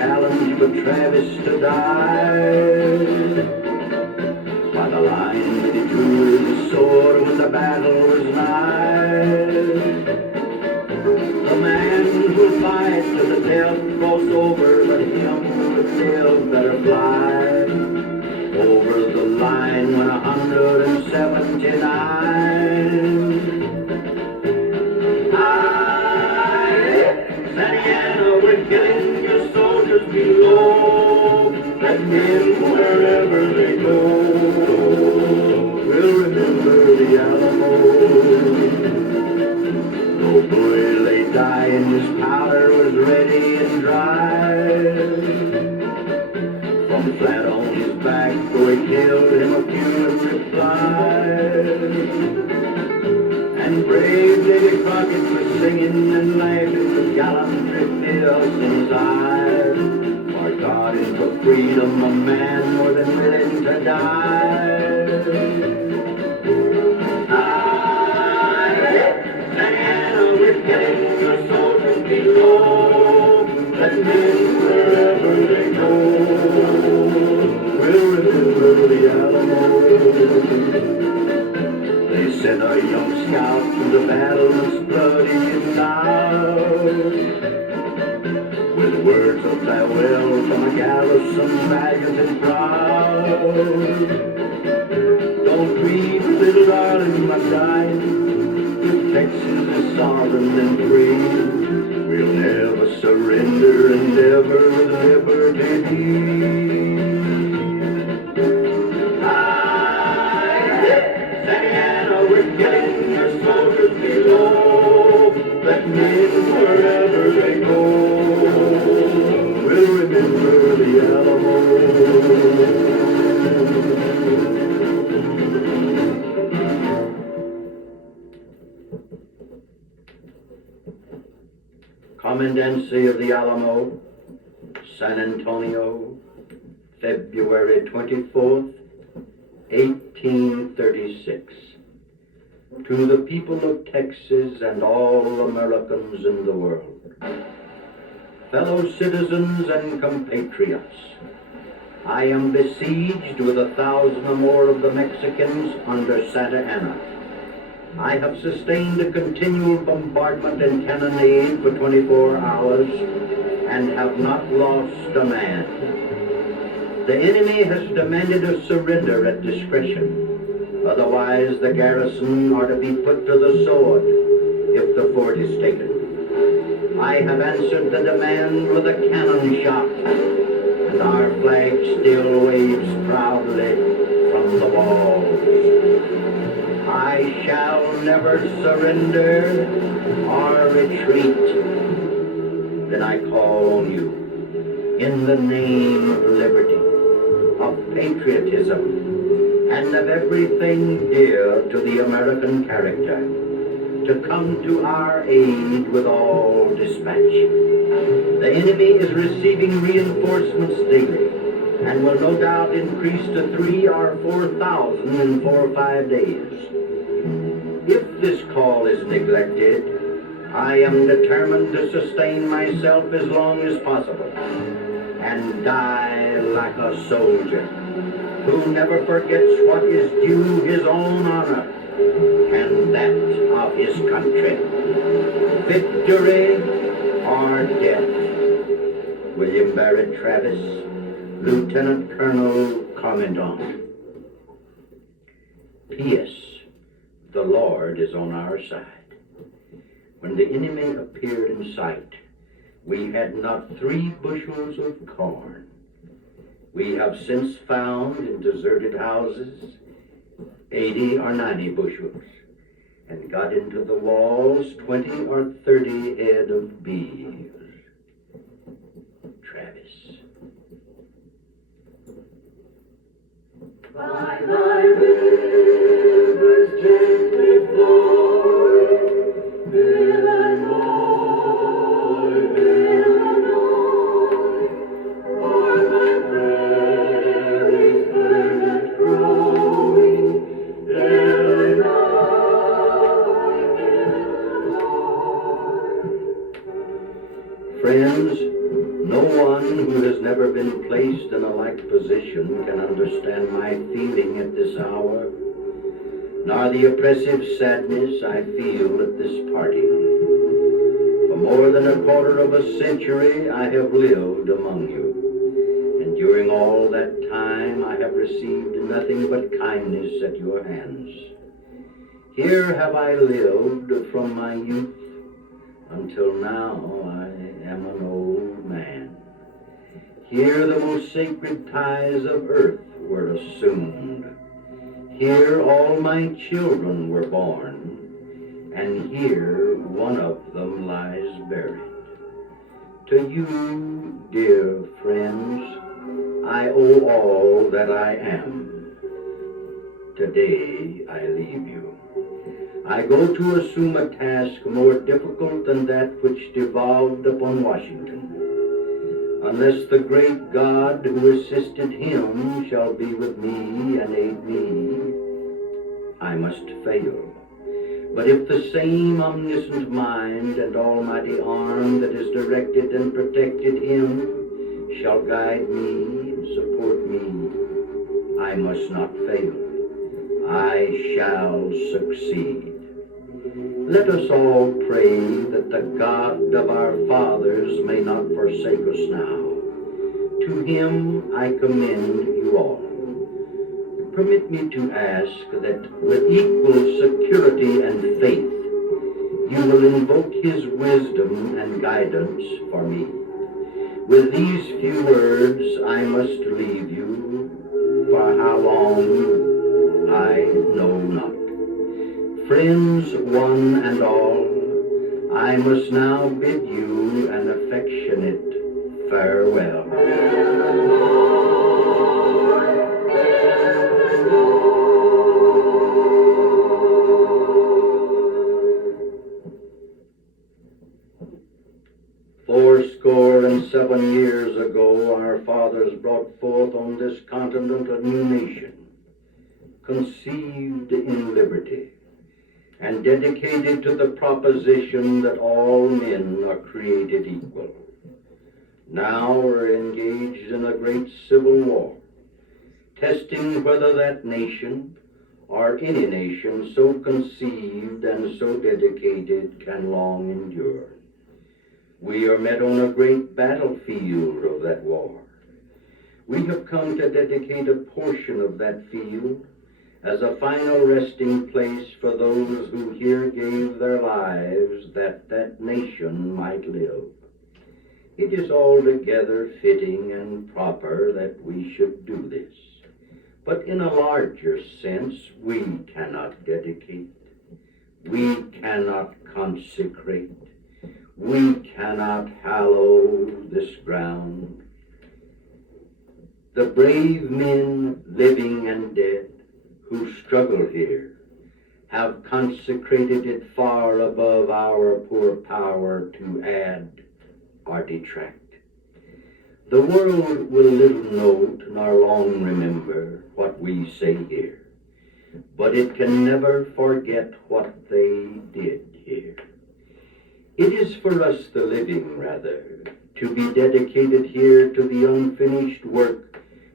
challenge for Travis to die. By the line that he drew his sword when the battle was nigh. The man who'll fight to the death cross over, but him who would live better fly. Over the line when 179. Santa we're killing your soldiers below. Let men wherever they go will remember the Alamo. No boy lay dying, his powder was ready and dry. From flat on his back, though he killed him a few in reply. And brave Davy Crockett was singing and laughing with gallantry filled in his eyes. For God and for freedom, a man more than willing to die. Diana, we're getting your soldiers below. Let men wherever they go will remember the Alamo. They sent our young scout to the battle that's bloody and loud. With words of farewell from a garrison valiant and proud. Don't grieve, little darling, my dying. If Texas is sovereign and free, we'll never surrender and never with liberty be. We're getting your soldiers below. Let men wherever they go will remember the Alamo. Commandancy of the Alamo, San Antonio, February 24th, 1836. To the people of Texas and all Americans in the world. Fellow citizens and compatriots, I am besieged with 1,000 or more of the Mexicans under Santa Anna. I have sustained a continual bombardment and cannonade for 24 hours and have not lost a man. The enemy has demanded a surrender at discretion. Otherwise, the garrison are to be put to the sword if the fort is taken. I have answered the demand with a cannon shot, and our flag still waves proudly from the walls. I shall never surrender or retreat. Then I call on you, in the name of liberty, of patriotism, and of everything dear to the American character, to come to our aid with all dispatch. The enemy is receiving reinforcements daily, and will no doubt increase to 3,000 or 4,000 in 4 or 5 days. If this call is neglected, I am determined to sustain myself as long as possible, and die like a soldier who never forgets what is due his own honor and that of his country. Victory or death. William Barrett Travis, Lieutenant Colonel, Commandant. P.S. The Lord is on our side. When the enemy appeared in sight, we had not 3 bushels of corn. We have since found in deserted houses 80 or 90 bushels, and got into the walls 20 or 30 head of beeves. Travis. By thy rivers gently flowing, Illinois, Illinois, o'er thy prairies verdant growing, Illinois, Illinois. disposition can understand my feeling at this hour, nor the oppressive sadness I feel at this parting. For more than a quarter of a century I have lived among you, and during all that time I have received nothing but kindness at your hands. Here have I lived from my youth until now I am an old man. Here the most sacred ties of earth were assumed. Here all my children were born, and here one of them lies buried. To you, dear friends, I owe all that I am. Today I leave you. I go to assume a task more difficult than that which devolved upon Washington. Unless the great God who assisted him shall be with me and aid me, I must fail. But if the same omniscient mind and almighty arm that has directed and protected him shall guide me and support me, I must not fail. I shall succeed. Let us all pray that the God of our fathers may not forsake us now. To him I commend you all. Permit me to ask that with equal security and faith you will invoke his wisdom and guidance for me. With these few words I must leave you, for how long I know not. Friends one and all, I must now bid you an affectionate farewell. Fourscore and 7 years ago, our fathers brought forth on this continent a new nation, conceived in liberty, and dedicated to the proposition that all men are created equal. Now we're engaged in a great civil war, testing whether that nation, or any nation so conceived and so dedicated, can long endure. We are met on a great battlefield of that war. We have come to dedicate a portion of that field as a final resting place for those who here gave their lives that that nation might live. It is altogether fitting and proper that we should do this. But in a larger sense, we cannot dedicate, we cannot consecrate, we cannot hallow this ground. The brave men, living and dead, who struggle here, have consecrated it far above our poor power to add or detract. The world will little note nor long remember what we say here, but it can never forget what they did here. It is for us, the living, rather, to be dedicated here to the unfinished work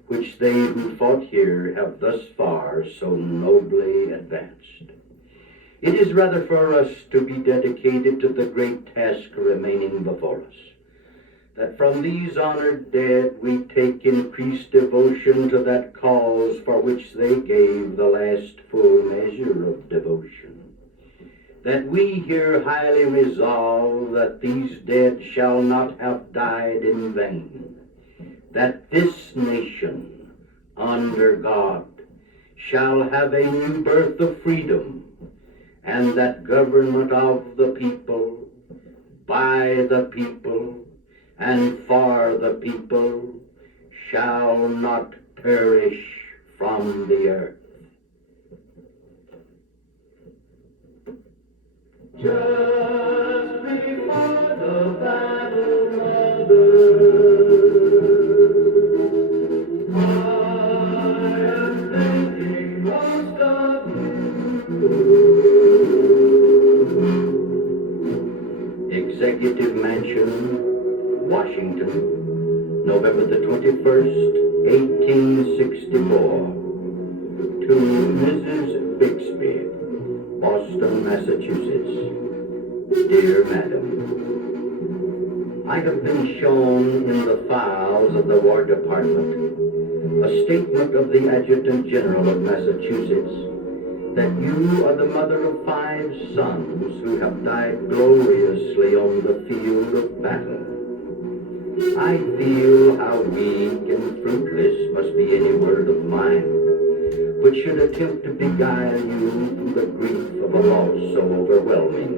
which they who fought here have thus far so nobly advanced. It is rather for us to be dedicated to the great task remaining before us, that from these honored dead we take increased devotion to that cause for which they gave the last full measure of devotion. That we here highly resolve that these dead shall not have died in vain, that this nation, under God, shall have a new birth of freedom, and that government of the people, by the people, and for the people, shall not perish from the earth. Just before the battle, I am thinking most of you. Executive Mansion, Washington, November the 21st, 1864. To Mrs. Bixby, Boston, Massachusetts. Dear Madam, I have been shown in the files of the War Department a statement of the Adjutant General of Massachusetts that you are the mother of 5 sons who have died gloriously on the field of battle. I feel how weak and fruitless must be any word of mine which should attempt to beguile you from the grief of a loss so overwhelming.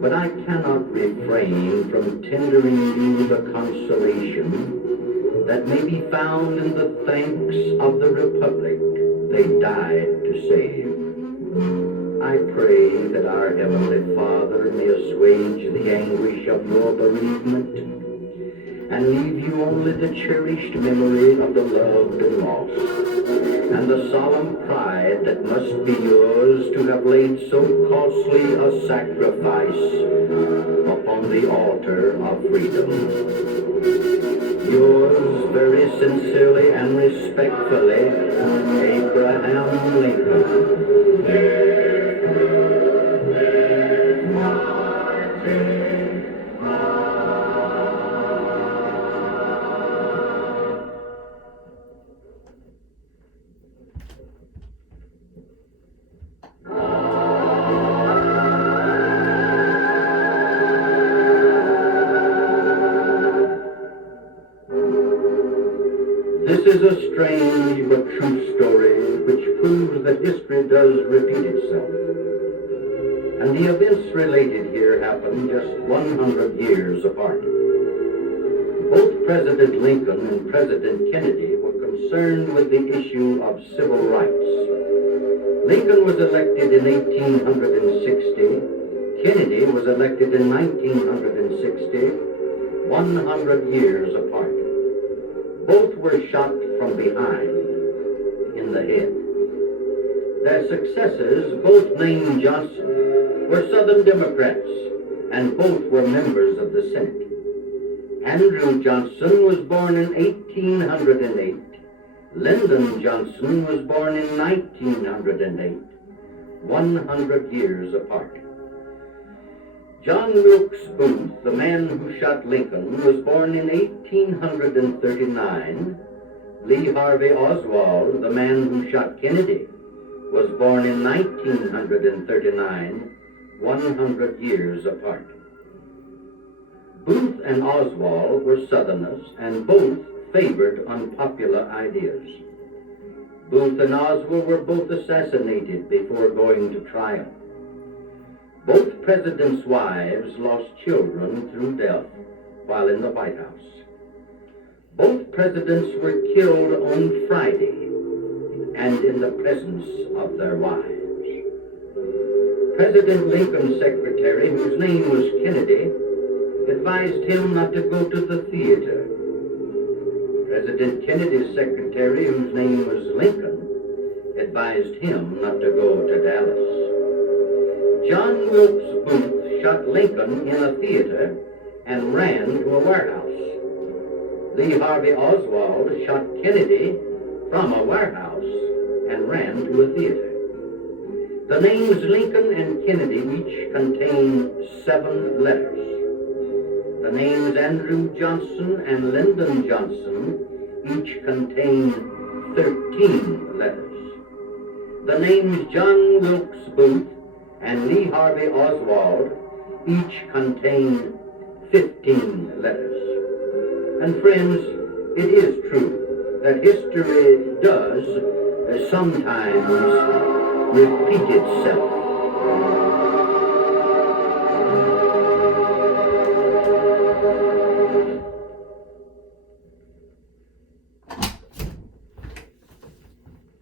But I cannot refrain from tendering you the consolation that may be found in the thanks of the Republic they died to save. I pray that our Heavenly Father may assuage the anguish of your bereavement and leave you only the cherished memory of the loved and lost, and the solemn pride that must be yours to have laid so costly a sacrifice upon the altar of freedom. Yours very sincerely and respectfully, Abraham Lincoln. This is a strange but true story which proves that history does repeat itself. And the events related here happened just 100 years apart. Both President Lincoln and President Kennedy were concerned with the issue of civil rights. Lincoln was elected in 1860. Kennedy was elected in 1960, 100 years apart. Both were shot from behind, in the head. Their successors, both named Johnson, were Southern Democrats, and both were members of the Senate. Andrew Johnson was born in 1808. Lyndon Johnson was born in 1908, 100 years apart. John Wilkes Booth, the man who shot Lincoln, was born in 1839. Lee Harvey Oswald, the man who shot Kennedy, was born in 1939, 100 years apart. Booth and Oswald were Southerners, and both favored unpopular ideas. Booth and Oswald were both assassinated before going to trial. Both presidents' wives lost children through death while in the White House. Both presidents were killed on Friday and in the presence of their wives. President Lincoln's secretary, whose name was Kennedy, advised him not to go to the theater. President Kennedy's secretary, whose name was Lincoln, advised him not to go to Dallas. John Wilkes Booth shot Lincoln in a theater and ran to a warehouse. Lee Harvey Oswald shot Kennedy from a warehouse and ran to a theater. The names Lincoln and Kennedy each contain 7 letters. The names Andrew Johnson and Lyndon Johnson each contain 13 letters. The names John Wilkes Booth and Lee Harvey Oswald each contain 15 letters. And friends, it is true that history does sometimes repeat itself.